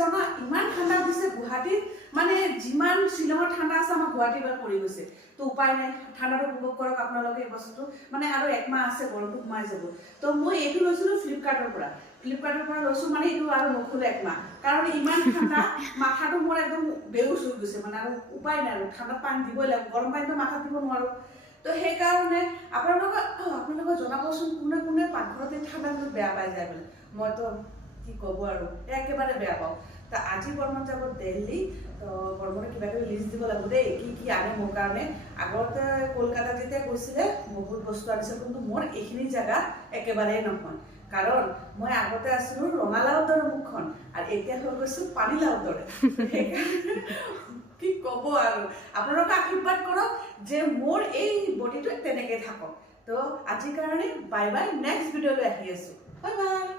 জানা ইমান ঠাণ্ডা দিছে গুৱাহাটীত মানে যিমান শ্বিলঙৰ ঠাণ্ডা আছে আমাৰ গুৱাহাটীত এবাৰ পৰি গৈছে তো উপায় নাই ঠাণ্ডাটো উপভোগ কৰক আপোনালোকে এই বস্তুটো মানে আৰু একমাহ আছে গৰমটো সোমাই যাব তো মই এইটো লৈছিলোঁ ফ্লিপকাৰ্টৰ পৰা লৈছোঁ মানে এইটো আৰু নখোলে একমাহ কাৰণ ইমান ঠাণ্ডা মাথাটো মোৰ একদম বেহুচ হৈ গৈছে মানে আৰু উপায় নাই আৰু ঠাণ্ডা পানী দিবই লাগিব গৰম পানীটো মাথাত দিব নোৱাৰোঁ তো সেইকাৰণে আপোনালোকে জনাবচোন কোনে কোনে পাকঘৰতে ঠাণ্ডা দিনত বেয়া পাই যায় বোলে মইতো কি ক'ব আৰু একেবাৰে বেয়া পাওঁ তা আজি বৰ্মন যাব দিল্লী তো বৰ্মনে কিবা কিবি লিষ্ট দিব লাগিব দেই কি কি আনে মোৰ কাৰণে আগতে কলকাতা যেতিয়া গৈছিলে বহুত বস্তু আনিছে কিন্তু মোৰ এইখিনি জেগা একেবাৰেই নহয় কাৰণ মই আগতে আছিলোঁ ৰঙালাওৰ দৰে মুখখন আৰু এতিয়া হৈ গৈছোঁ পানীলাওৰ দৰে সেইকাৰণে কি ক'ব আৰু আপোনালোকে আশীৰ্বাদ কৰক যে মোৰ এই বডিটো তেনেকৈ থাকক তো আজিৰ কাৰণে বাই বাই নেক্সট ভিডিঅ'লৈ আহি আছোঁ বাই বাই